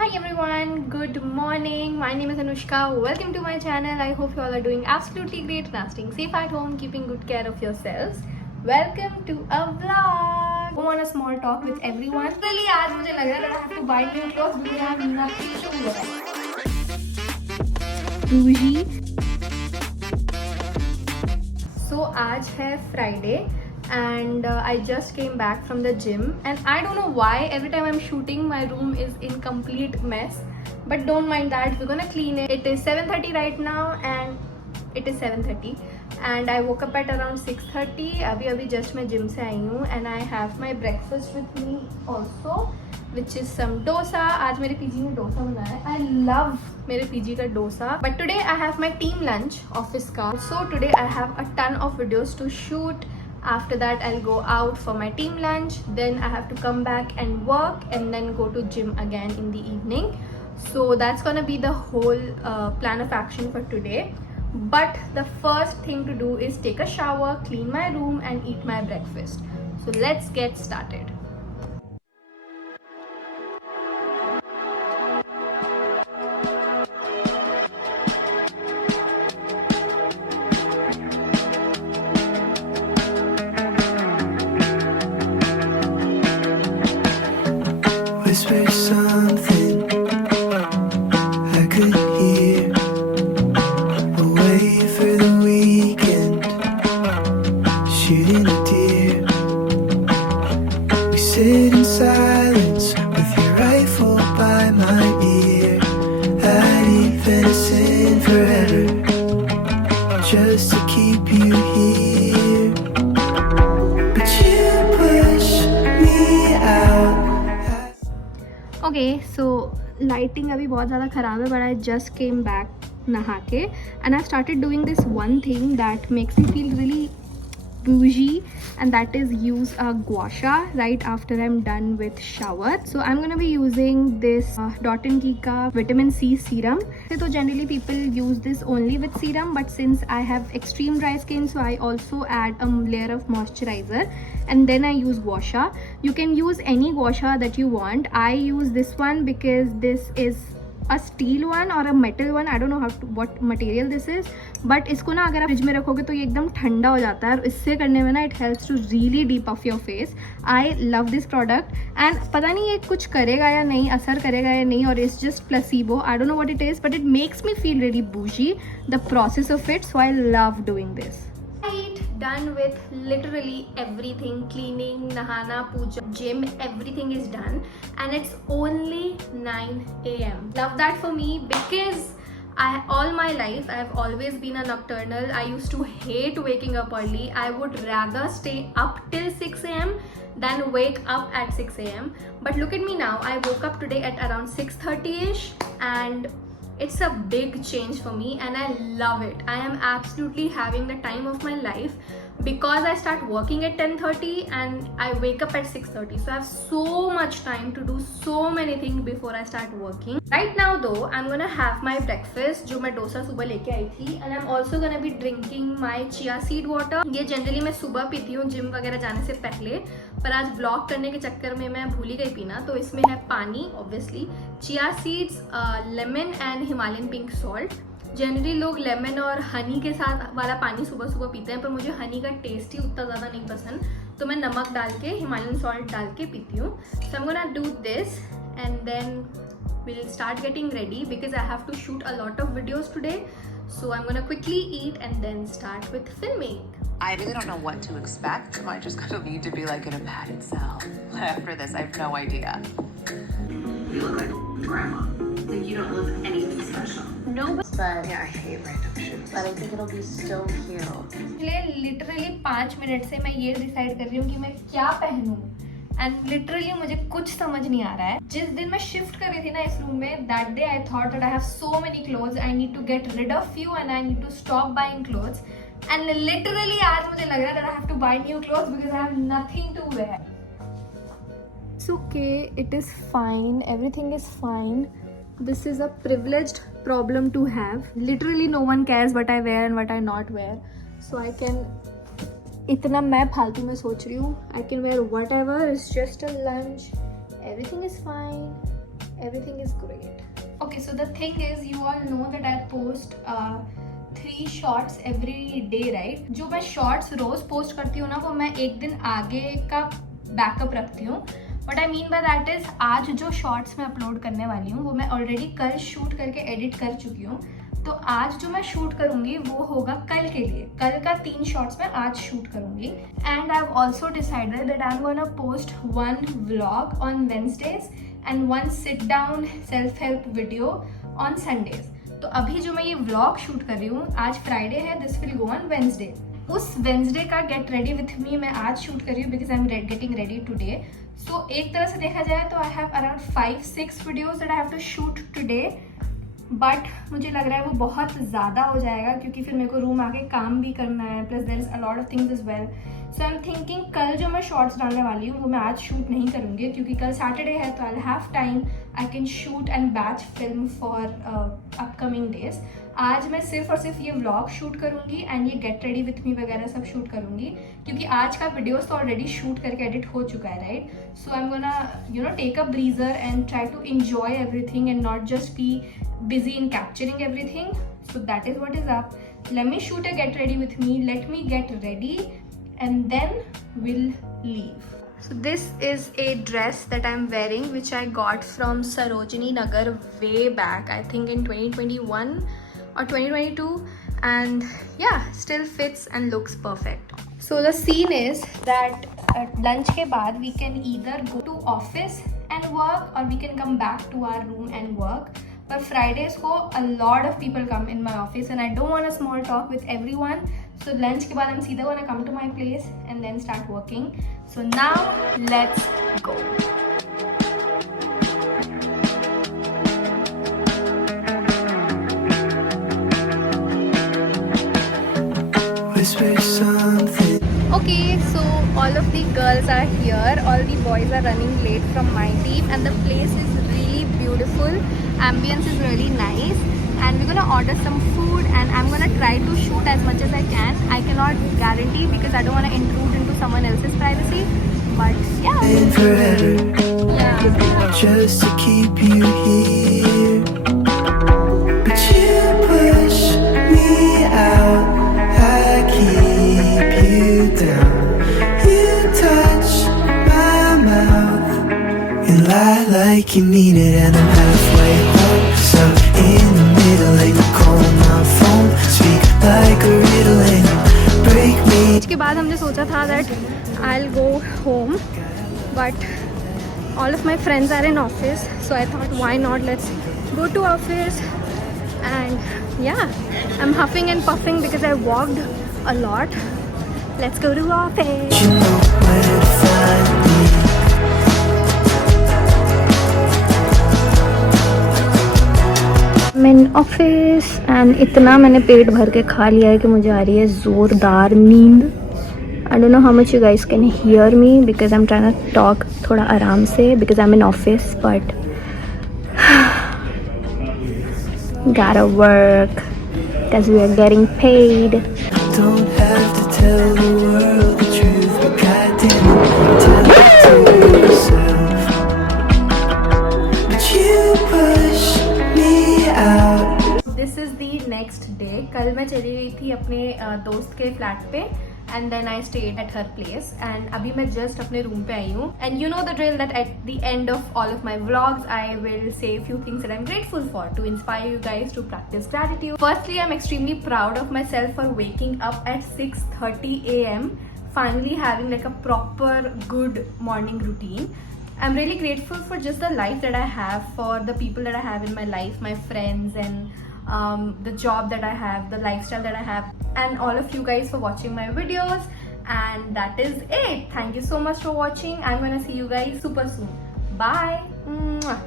Hi everyone, good morning. My name is Anushka. Welcome to my channel. I hope you all are doing absolutely great and staying safe at home, keeping good care of yourselves. Welcome to a vlog. Go on a small talk with everyone. Really, आज मुझे लग रहा है that I have to buy new clothes because I have nothing to wear. Bougie. So आज है Friday. And I just came back from the gym and I don't know why every time I'm shooting my room is in complete mess, but don't mind that, we're gonna clean it. It is 7:30 right now and it is 7:30 and I woke up at around 6:30. अभी just मैं gym से आई हूँ and I have my breakfast with me also, which is some dosa. आज मेरे PG में डोसा बना है. I love मेरे पीजी का dosa. But today I have my team lunch office का. So today I have a ton of videos to shoot. After that I'll go out for my team lunch, then I have to come back and work and then go to gym again in the evening. So that's gonna be the whole plan of action for today. But the first thing to do is take a shower, clean my room and eat my breakfast. So let's get started. Whisper something I could hear. Away for the weekend, shooting a deer. We sit in silence with your rifle by my ear. I'd eat venison forever just to keep you here. But you push me out. Okay, so lighting अभी बहुत ज़्यादा ख़राब है, but I just came back नहा के and I started doing this one thing that makes me feel really bougie, and that is use a gua sha right after I'm done with shower. So I'm gonna be using this Dot & Key का vitamin C serum. So generally people use this only with serum, but since I have extreme dry skin, so I also add a layer of moisturizer and then I use gua sha. You can use any gua sha that you want. I use this one because this is a steel one or a metal one. I don't know what material this is, but इसको ना अगर आप fridge में रखोगे तो ये एकदम ठंडा हो जाता है और इससे करने में ना it helps to really depuff your face. I love this product and पता नहीं ये कुछ करेगा या नहीं, असर करेगा या नहीं, और it's just placebo. I don't know what it is, but it makes me feel really bougie, the process of it, so I love doing this. Done with literally everything, cleaning, nahana, puja, gym, everything is done and it's only 9 AM. Love that for me because all my life I have always been a nocturnal. I used to hate waking up early. I would rather stay up till 6 AM than wake up at 6 AM. But look at me now. I woke up today at around 6:30ish and it's a big change for me and I love it. I am absolutely having the time of my life because I start working at 10:30 and I wake up at 6:30. So I have so much time to do so many things before I start working. Right now though, I'm gonna have my breakfast जो मैं डोसा सुबह लेके आई थी, and I'm also gonna be drinking my chia seed water. ये generally मैं सुबह पीती हूँ जिम वगैरह जाने से पहले, पर आज ब्लॉग करने के चक्कर में मैं भूल ही गई पीना. तो इसमें है पानी obviously, chia seeds, lemon and Himalayan pink salt. Generally लोग लेमन और हनी के साथ वाला पानी सुबह सुबह पीते हैं, पर मुझे हनी का टेस्ट ही उतना ज़्यादा नहीं पसंद, तो मैं नमक डाल के हिमालयन सॉल्ट डाल के पीती हूँ. So I am gonna do this and then we'll start getting ready because I have to shoot a lot of videos today. So I'm gonna quickly eat and then start with filming. I really don't know what to expect. Am I just gonna need to be like in a padded cell after this? I have no idea. You look like grandma. Like you don't look anything special. No, but yeah, I hate random shit. But I think it'll be so cute. Literally 5 minute से मैं ये decide कर रही हूँ कि मैं क्या पहनूं and literally मुझे कुछ समझ नहीं आ रहा है. जिस दिन मैं शिफ्ट कर रही थी ना इस रूम में, that day I thought that I have so many clothes, I need to get rid of few and I need to stop buying clothes, and literally आज मुझे लग रहा है that I have to buy new clothes because I have nothing to wear. It's okay, it is fine, everything is fine. This is a privileged problem to have. Literally no one cares what I wear and what I not wear. So I can, इतना मैं फालतू में सोच रही हूँ, I can wear whatever, it's just a lunch, everything is fine, everything is great. Okay, so the thing is, you all know that I post 3 shorts every day, right? जो मैं shorts रोज post करती हूँ ना, वो मैं एक दिन आगे का बैकअप रखती हूँ. What I mean by that is, आज जो शॉर्ट्स मैं अपलोड करने वाली हूँ वो मैं ऑलरेडी कल शूट करके एडिट कर चुकी हूँ. तो आज जो मैं शूट करूँगी वो होगा कल के लिए. कल का 3 शॉर्ट्स मैं आज शूट करूँगी. And I have also decided that I am gonna post 1 vlog on Wednesdays and 1 sit down self help video on Sundays. तो अभी जो मैं ये व्लॉग शूट कर रही हूँ, आज फ्राइडे है, this will go on Wednesday. उस वेंसडे का गेट रेडी विथ मी मैं आज शूट कर रही हूँ because I am getting ready today. So एक तरह से देखा जाए तो I have around 5-6 videos that I have to shoot today. But मुझे लग रहा है वो बहुत ज़्यादा हो जाएगा क्योंकि फिर मेरे को रूम आके काम भी करना है, plus there is a lot of things is well. So I am thinking कल जो मैं शॉर्ट्स डालने वाली हूँ वो मैं आज शूट नहीं करूँगी क्योंकि कल सैटरडे है, तो I will have time. I can shoot and batch film for upcoming days. आज मैं सिर्फ और सिर्फ ये व्लॉग शूट करूँगी एंड ये गेट रेडी विथ मी वगैरह सब शूट करूँगी क्योंकि आज का वीडियोस तो ऑलरेडी शूट करके एडिट हो चुका है, right? So I am gonna take a breather and try to enjoy everything and not just be busy in capturing everything. So that is what is up. Let me shoot a get ready with me. Let me get ready and then we'll leave. So this is a dress that I'm wearing which I got from Sarojini Nagar way back, I think in 2021 or 2022, and yeah, still fits and looks perfect. So the scene is that at lunch ke baad we can either go to office and work or we can come back to our room and work. But Fridays को a lot of people come in my office and I don't want a small talk with everyone. So lunch के बाद I'm सीधा gonna come to my place and then start working. So now let's go. Whisper something. Okay, so all of the girls are here. All the boys are running late from my team and the place is really beautiful. Ambience is really nice and we're gonna order some food and I'm gonna try to shoot as much as I can. I cannot guarantee because I don't want to intrude into someone else's privacy, but yeah. And forever, Yeah. just to keep you here. But you push me out, I keep you down. You touch my mouth and lie like you mean it, and I'm halfway home, stuck in the middle, like the call on my phone. Speak like a riddle and break me. उसके बाद हमने सोचा था that I'll go home, but all of my friends are in office, so I thought why not, let's go to office. And yeah, I'm huffing and puffing because I walked a lot. Let's go to office. You know where to find me. I'm in office and इतना मैंने पेट भर के खा लिया है कि मुझे आ रही है ज़ोरदार नींद. I don't know how much you guys can hear me because I'm trying to talk थोड़ा आराम से because I'm in office, but gotta work because we are getting paid. Don't have to tell the world the truth, but goddamn it, tell it to yourself. But you push me out. This is the next day. कल मैं चली गई थी अपने दोस्त के flat पे and then I stayed at her place and अभी मैं just अपने रूम पे आई हूँ. And you know the drill that at the end of all of my vlogs I will say a few things that I'm grateful for to inspire you guys to practice gratitude. Firstly, I'm extremely proud of myself for waking up at 6:30 AM, finally having like a proper good morning routine. I'm really grateful for just the life that I have, for the people that I have in my life, my friends, and the job that I have, the lifestyle that I have, and all of you guys for watching my videos. And that is it. Thank you so much for watching. I'm gonna see you guys super soon. Bye. Mwah.